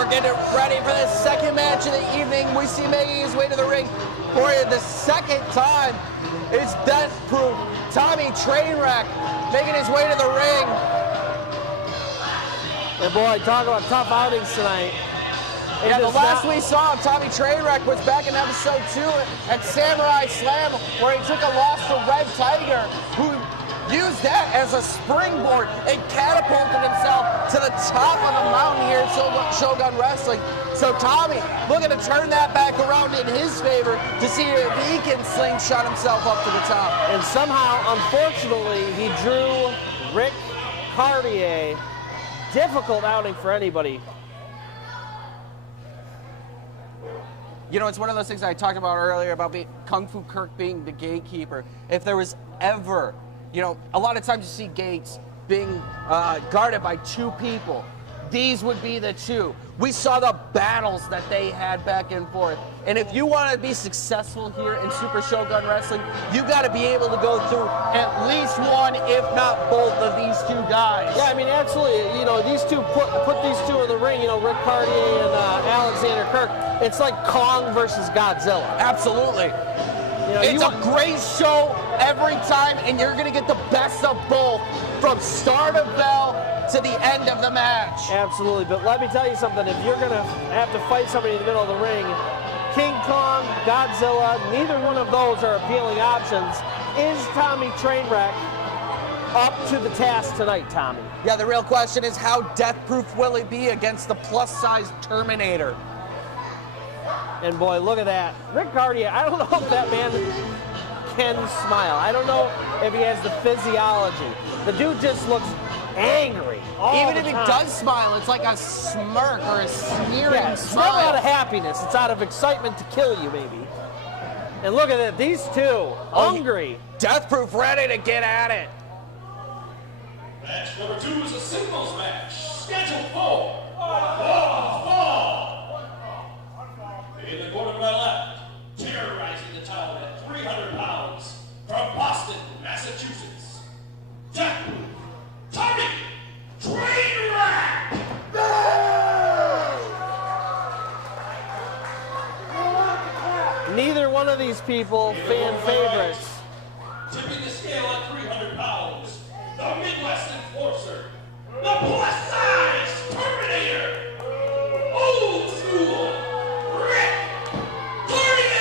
we're getting ready for the second match of the evening. We see making his way to the ring for the second time. It's Death Proof Tommy Trainwreck making his way to the ring. And boy, talk about tough outings tonight. Yeah, the last we saw of Tommy Trainwreck was back in episode 2 at Samurai Slam, where he took a loss to Red Tiger, who used that as a springboard and catapulted himself to the top of the mountain here at Shogun Wrestling. So Tommy looking to turn that back around in his favor to see if he can slingshot himself up to the top. And somehow, unfortunately, he drew Ric Caurdiea. Difficult outing for anybody. You know, it's one of those things I talked about earlier about Kung Fu Kirk being the gatekeeper. If there was ever, you know, a lot of times you see gates being guarded by two people. These would be the two. We saw the battles that they had back and forth. And if you want to be successful here in Super Shogun Wrestling, you got to be able to go through at least one, if not both, of these two guys. Yeah, I mean, absolutely. You know, these two, put these two in the ring, you know, Ric Caurdiea and Alexander Kirk. It's like Kong versus Godzilla. Absolutely. You know, it's a great show every time, and you're going to get the best of both from start of bell to the end of the match. Absolutely, but let me tell you something. If you're going to have to fight somebody in the middle of the ring, King Kong, Godzilla, neither one of those are appealing options. Is Tommy Trainwreck up to the task tonight, Tommy? Yeah, the real question is how death-proof will he be against the plus-sized Terminator? And boy, look at that. Ric Caurdiea, I don't know if that man can smile. I don't know if he has the physiology. The dude just looks angry all Even the if he time. does smile, it's like a smirk or a sneering It's smile. never out of happiness. It's out of excitement to kill you, maybe. And look at it. These two, hungry. Death-proof, ready to get at it. Match number 2 is a singles match. Scheduled for fall. In the corner to my left, terrorizing the town at 300 pounds, from Boston, Massachusetts, Death Proof Tommy Trainwreck! Neither one of these people fan favorites. Tipping the scale at 300 pounds, the Midwest Enforcer, the plus-size Terminator, old school Ric Caurdiea!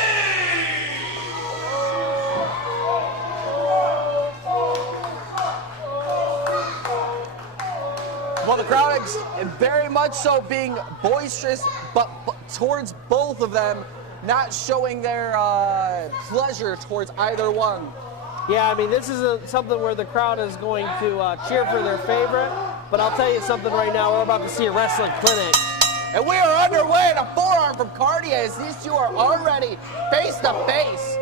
Well, the crowd is very much so being boisterous, but towards both of them, not showing their pleasure towards either one. Yeah, I mean, this is something where the crowd is going to cheer for their favorite. But I'll tell you something right now. We're about to see a wrestling clinic. And we are underway at a forearm from Caurdiea as these two are already face to face.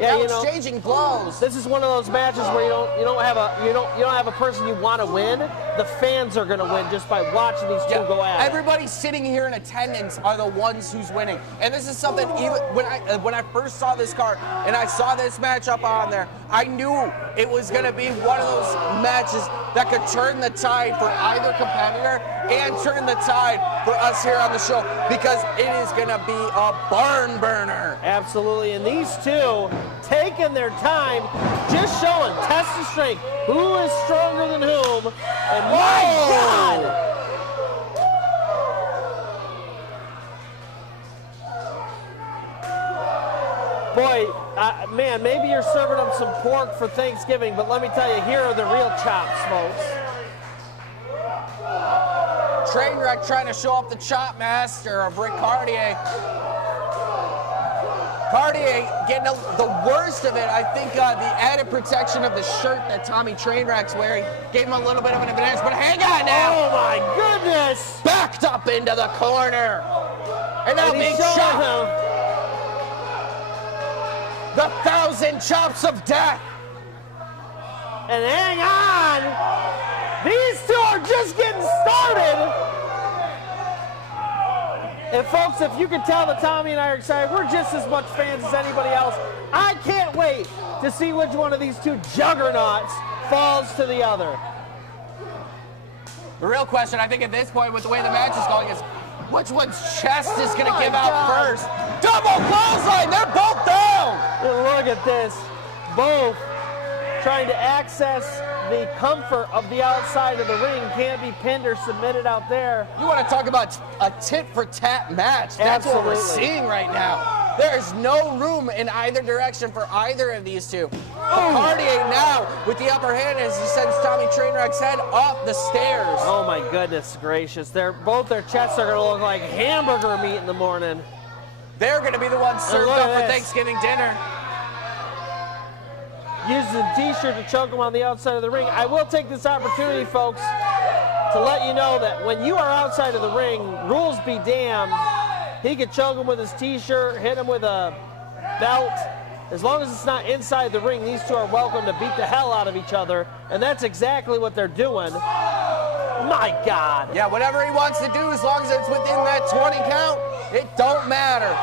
Yeah, now you know, exchanging blows. This is one of those matches where you don't have a person you want to win. The fans are going to win just by watching these two go at it. Everybody sitting here in attendance are the ones who's winning. And this is something, even when I first saw this card and I saw this matchup on there, I knew it was going to be one of those matches that could turn the tide for either competitor and turn the tide for us here on the show, because it is going to be a barn burner. Absolutely, and these two taking their time, just showing, test of strength, who is stronger than whom, and my God! Boy, man, maybe you're serving up some pork for Thanksgiving, but let me tell you, here are the real chops, folks. Trainwreck trying to show up the chop master of Ric Caurdiea. Caurdiea getting the worst of it. I think the added protection of the shirt that Tommy Trainwreck's wearing gave him a little bit of an advantage, but hang on now. Oh my goodness! Backed up into the corner. And now being shot. The 1,000 chops of death. And hang on, these two are just getting started. And folks, if you can tell that Tommy and I are excited, we're just as much fans as anybody else. I can't wait to see which one of these two juggernauts falls to the other. The real question, I think, at this point, with the way the match is going, is Which one's chest is going to give out first? Double clothesline. They're both down. Look at this. Both trying to access the comfort of the outside of the ring. Can't be pinned or submitted out there. You want to talk about a tit-for-tat match. That's what we're Absolutely. seeing right now. There's no room in either direction for either of these two. Caurdiea now with the upper hand as he sends Tommy Trainwreck's head up the stairs. Oh my goodness gracious. Both their chests are going to look like hamburger meat in the morning. They're going to be the ones served look up at for this. Thanksgiving dinner. Uses the t-shirt to choke him on the outside of the ring. I will take this opportunity, folks, to let you know that when you are outside of the ring, rules be damned. He could choke him with his t-shirt, hit him with a belt. As long as it's not inside the ring, these two are welcome to beat the hell out of each other, and that's exactly what they're doing. My God. Yeah, whatever he wants to do, as long as it's within that 20 count, it don't matter.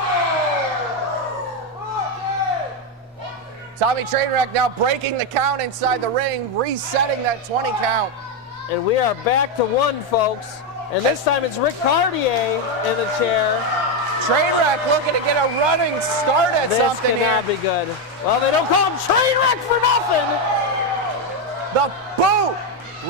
Tommy Trainwreck now breaking the count inside the ring, resetting that 20 count. And we are back to one, folks. And this time it's Ric Caurdiea in the chair. Trainwreck looking to get a running start at This something cannot here. be good. Well, they don't call him Trainwreck for nothing. The boot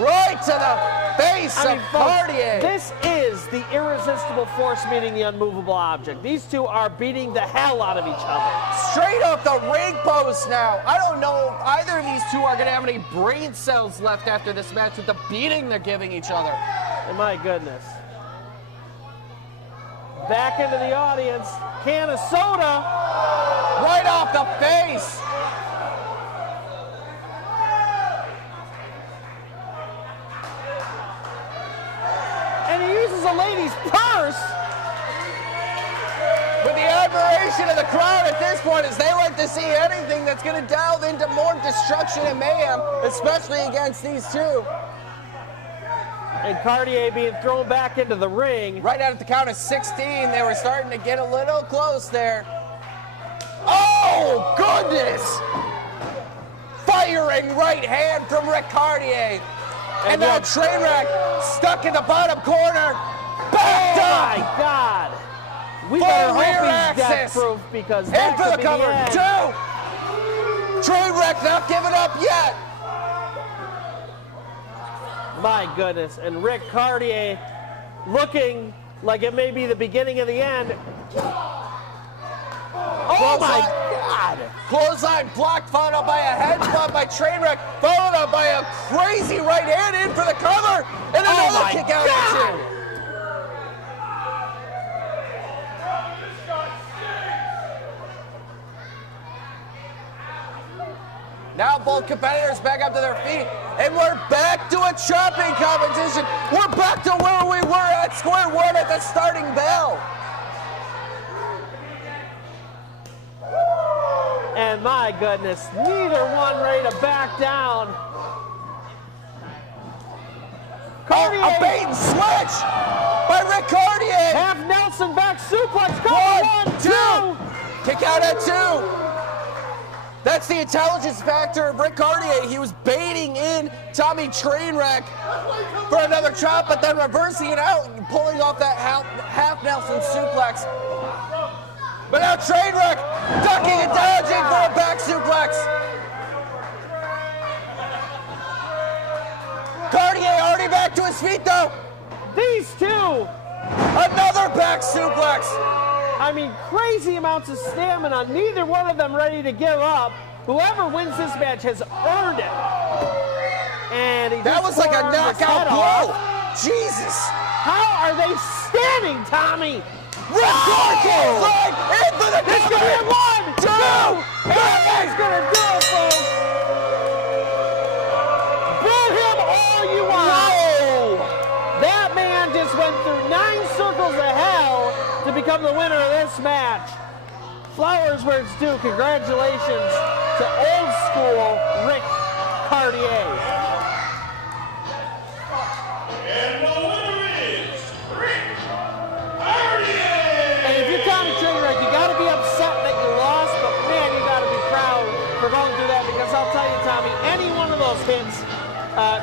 right to the face of folks, Caurdiea. this is the irresistible force meeting the unmovable object. These two are beating the hell out of each other. Straight off the ring post now. I don't know if either of these two are going to have any brain cells left after this match with the beating they're giving each other. And my goodness. Back into the audience. Can of soda. Right off the face. And he uses a lady's purse. With the admiration of the crowd at this point, as they like to see anything that's going to delve into more destruction and mayhem, especially against these two. And Caurdiea being thrown back into the ring. Right out at the count of 16, they were starting to get a little close there. Oh, goodness! Firing right hand from Ric Caurdiea. And now Trainwreck stuck in the bottom corner. Backed Oh my up! God! We Full better rear hope he's access. death-proof because In that for could the be cover. the end. Two! Trainwreck not giving up yet. My goodness, and Ric Caurdiea looking like it may be the beginning of the end. Oh my God! Clothesline blocked, followed up by a headbutt by Trainwreck, followed up by a crazy right hand in for the cover, and another my kick out God. at two. Now both competitors back up to their feet, and we're back to a chopping competition. We're back to where we were at square one at the starting bell. And my goodness, neither one ready to back down. Caurdiea, A bait and switch by Ric Caurdiea. half Nelson back suplex. One, One, two. Kick out at two. That's the intelligence factor of Ric Caurdiea. He was baiting in Tommy Trainwreck for another chop, but then reversing it out and pulling off that half Nelson suplex. But now Trainwreck ducking and dodging for a back suplex. Caurdiea already back to his feet though. These two, Another back suplex. I mean, crazy amounts of stamina. Neither one of them ready to give up. Whoever wins this match has earned it. And he That just was like a forearmed his knockout head blow. off. Jesus. How are they standing, Tommy? Ric Caurdiea flying in for the This could be a cover. 1, 2, and that's gonna do it, folks. Boo him all you want. That man just went through 9 circles of hell to become the winner of this match. Flowers where it's due. Congratulations to old school Ric Caurdiea. And the winner is Ric Caurdiea! And if you're Tommy Trainwreck, you got to be upset that you lost, but man, you got to be proud for going through that because I'll tell you, Tommy, any one of those hits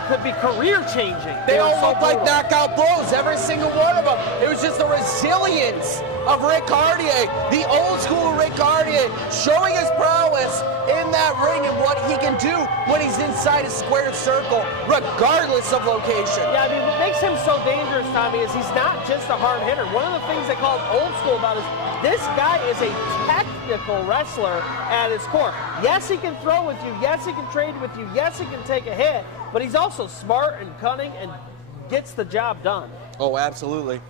could be career-changing. They all were so looked like brutal. knockout blows, every single one of them. It was just the resilience of Ric Caurdiea, the old school Ric Caurdiea, showing his prowess in that ring and what he can do when he's inside a square circle, regardless of location. Yeah, I mean, what makes him so dangerous, Tommy, is he's not just a hard hitter. One of the things they call old school about is this guy is a technical wrestler at his core. Yes, he can throw with you. Yes, he can trade with you. Yes, he can take a hit. But he's also smart and cunning and gets the job done. Oh, absolutely.